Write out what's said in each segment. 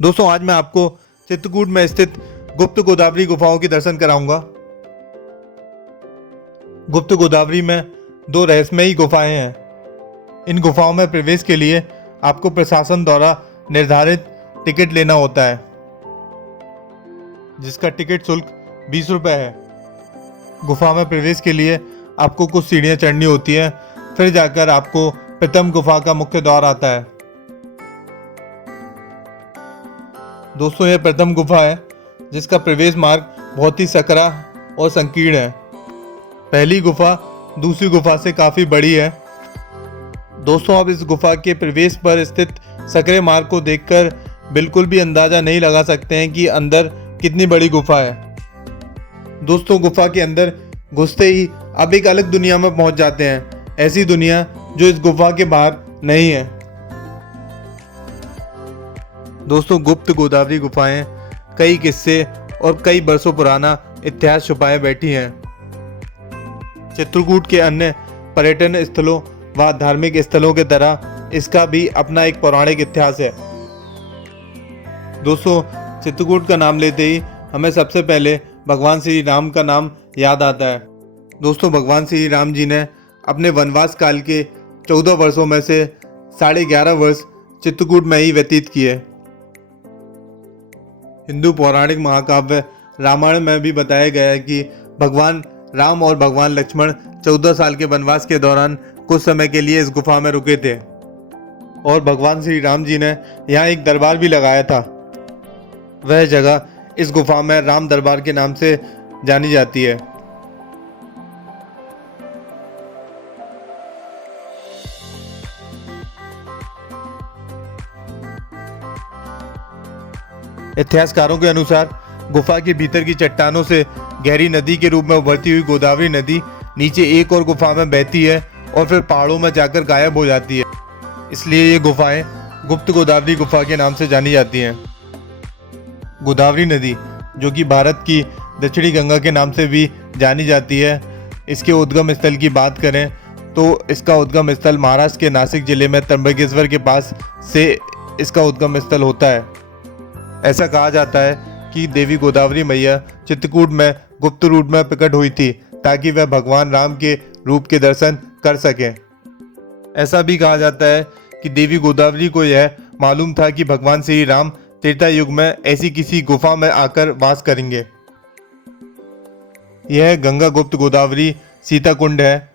दोस्तों आज मैं आपको चित्रकूट में स्थित गुप्त गोदावरी गुफाओं के दर्शन कराऊंगा। गुप्त गोदावरी में 2 रहस्यमयी गुफाएं हैं। इन गुफाओं में प्रवेश के लिए आपको प्रशासन द्वारा निर्धारित टिकट लेना होता है, जिसका टिकट शुल्क 20 रुपये है। गुफा में प्रवेश के लिए आपको कुछ सीढ़ियां चढ़नी होती हैं, फिर जाकर आपको प्रथम गुफा का मुख्य द्वार आता है। दोस्तों यह प्रथम गुफा है, जिसका प्रवेश मार्ग बहुत ही सकरा और संकीर्ण है। पहली गुफा दूसरी गुफा से काफ़ी बड़ी है। दोस्तों आप इस गुफा के प्रवेश पर स्थित सकरे मार्ग को देखकर बिल्कुल भी अंदाज़ा नहीं लगा सकते हैं कि अंदर कितनी बड़ी गुफा है। दोस्तों गुफा के अंदर घुसते ही आप एक अलग दुनिया में पहुंच जाते हैं, ऐसी दुनिया जो इस गुफा के बाहर नहीं है। दोस्तों गुप्त गोदावरी गुफाएं कई किस्से और कई बरसों पुराना इतिहास छुपाए बैठी हैं। चित्रकूट के अन्य पर्यटन स्थलों व धार्मिक स्थलों की तरह इसका भी अपना एक पौराणिक इतिहास है। दोस्तों चित्रकूट का नाम लेते ही हमें सबसे पहले भगवान श्री राम का नाम याद आता है। दोस्तों भगवान श्री राम जी ने अपने वनवास काल के 14 वर्षों में से 11.5 वर्ष चित्रकूट में ही व्यतीत किए। हिंदू पौराणिक महाकाव्य रामायण में भी बताया गया है कि भगवान राम और भगवान लक्ष्मण 14 साल के वनवास के दौरान कुछ समय के लिए इस गुफा में रुके थे और भगवान श्री राम जी ने यहाँ एक दरबार भी लगाया था। वह जगह इस गुफा में राम दरबार के नाम से जानी जाती है। इतिहासकारों के अनुसार गुफा के भीतर की चट्टानों से गहरी नदी के रूप में उभरती हुई गोदावरी नदी नीचे एक और गुफा में बहती है और फिर पहाड़ों में जाकर गायब हो जाती है। इसलिए ये गुफाएं गुप्त गोदावरी गुफा के नाम से जानी जाती हैं। गोदावरी नदी जो कि भारत की दक्षिणी गंगा के नाम से भी जानी जाती है, इसके उद्गम स्थल की बात करें तो इसका उद्गम स्थल महाराष्ट्र के नासिक जिले में त्र्यंबकेश्वर के पास से इसका उद्गम स्थल होता है। ऐसा कहा जाता है कि देवी गोदावरी मैया चित्रकूट में गुप्त रूप में प्रकट हुई थी ताकि वह भगवान राम के रूप के दर्शन कर सकें। ऐसा भी कहा जाता है कि देवी गोदावरी को यह मालूम था कि भगवान श्री राम त्रेता युग में ऐसी किसी गुफा में आकर वास करेंगे। यह गंगा गुप्त गोदावरी सीता कुंड है।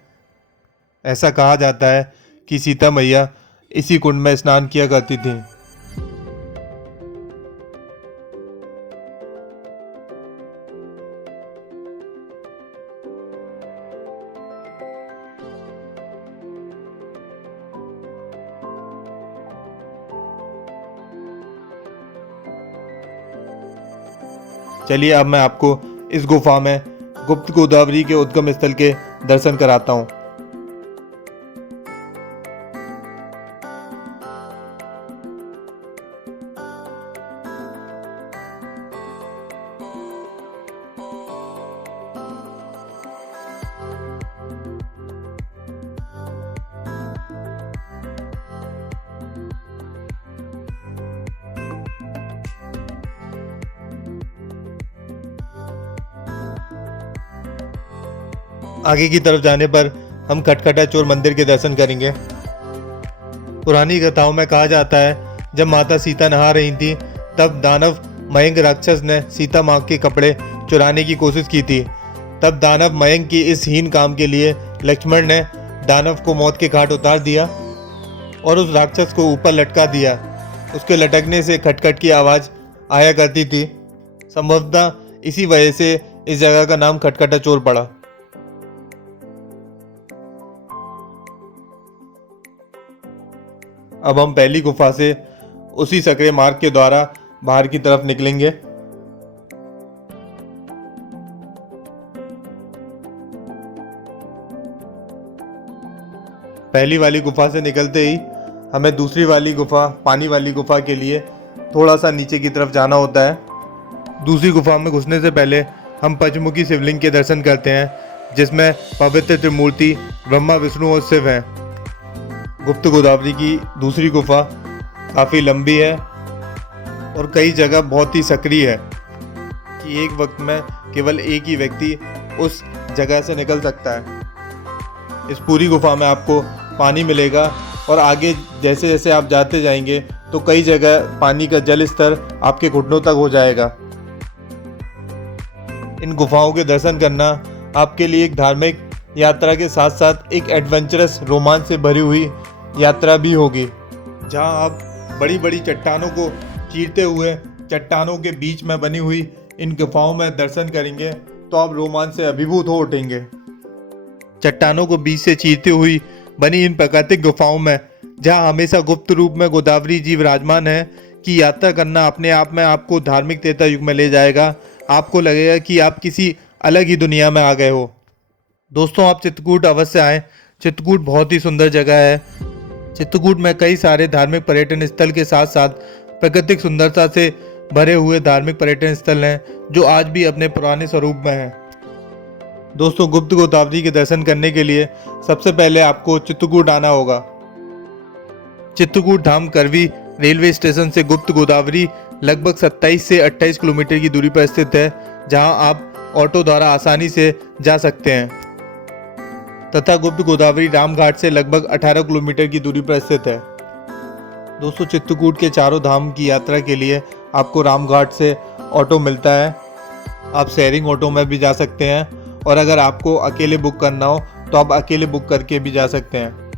ऐसा कहा जाता है कि सीता मैया इसी कुंड में स्नान किया करती थी। चलिए अब मैं आपको इस गुफा में गुप्त गोदावरी के उद्गम स्थल के दर्शन कराता हूँ। आगे की तरफ जाने पर हम खटखटा चोर मंदिर के दर्शन करेंगे। पुरानी कथाओं में कहा जाता है जब माता सीता नहा रही थी तब दानव मयंक राक्षस ने सीता माँ के कपड़े चुराने की कोशिश की थी। तब दानव मयंक की इस हीन काम के लिए लक्ष्मण ने दानव को मौत के घाट उतार दिया और उस राक्षस को ऊपर लटका दिया। उसके लटकने से खटखट की आवाज़ आया करती थी। संभवतः इसी वजह से इस जगह का नाम खटखटा चोर पड़ा। अब हम पहली गुफा से उसी सकरे मार्ग के द्वारा बाहर की तरफ निकलेंगे। पहली वाली गुफा से निकलते ही हमें दूसरी वाली गुफा, पानी वाली गुफा के लिए थोड़ा सा नीचे की तरफ जाना होता है। दूसरी गुफा में घुसने से पहले हम पंचमुखी शिवलिंग के दर्शन करते हैं, जिसमें पवित्र त्रिमूर्ति ब्रह्मा, विष्णु और शिव हैं। गुप्त गोदावरी की दूसरी गुफा काफ़ी लंबी है और कई जगह बहुत ही सक्रिय है कि एक वक्त में केवल एक ही व्यक्ति उस जगह से निकल सकता है। इस पूरी गुफा में आपको पानी मिलेगा और आगे जैसे जैसे आप जाते जाएंगे तो कई जगह पानी का जल स्तर आपके घुटनों तक हो जाएगा। इन गुफाओं के दर्शन करना आपके लिए एक धार्मिक यात्रा के साथ साथ एक एडवेंचरस रोमांच से भरी हुई यात्रा भी होगी, जहां आप बड़ी बड़ी चट्टानों को चीरते हुए चट्टानों के बीच में बनी हुई इन गुफाओं में दर्शन करेंगे तो आप रोमांच से अभिभूत हो उठेंगे। चट्टानों को बीच से चीरती हुई बनी इन प्राकृतिक गुफाओं में, जहां हमेशा गुप्त रूप में गोदावरी जी विराजमान है, की यात्रा करना अपने आप में आपको धार्मिक त्रेता युग में ले जाएगा। आपको लगेगा कि आप किसी अलग ही दुनिया में आ गए हो। दोस्तों, आप चित्रकूट अवश्य आएँ। चित्रकूट बहुत ही सुंदर जगह है। चित्रकूट में कई सारे धार्मिक पर्यटन स्थल के साथ साथ प्राकृतिक सुंदरता से भरे हुए धार्मिक पर्यटन स्थल हैं, जो आज भी अपने पुराने स्वरूप में हैं। दोस्तों, गुप्त गोदावरी के दर्शन करने के लिए सबसे पहले आपको चित्रकूट आना होगा। चित्रकूट धाम करवी रेलवे स्टेशन से गुप्त गोदावरी लगभग 27 से 28 किलोमीटर की दूरी पर स्थित है, जहां आप ऑटो द्वारा आसानी से जा सकते हैं तथा गुप्त गोदावरी रामघाट से लगभग 18 किलोमीटर की दूरी पर स्थित है। दोस्तों, चित्रकूट के चारों धाम की यात्रा के लिए आपको रामघाट से ऑटो मिलता है। आप शेयरिंग ऑटो में भी जा सकते हैं और अगर आपको अकेले बुक करना हो तो आप अकेले बुक करके भी जा सकते हैं।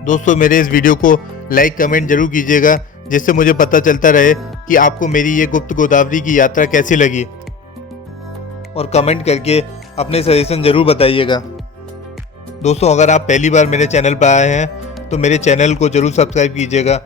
दोस्तों, मेरे इस वीडियो को लाइक कमेंट जरूर कीजिएगा, जिससे मुझे पता चलता रहे कि आपको मेरी ये गुप्त गोदावरी की यात्रा कैसी लगी, और कमेंट करके अपने सजेशन जरूर बताइएगा। दोस्तों, अगर आप पहली बार मेरे चैनल पर आए हैं तो मेरे चैनल को जरूर सब्सक्राइब कीजिएगा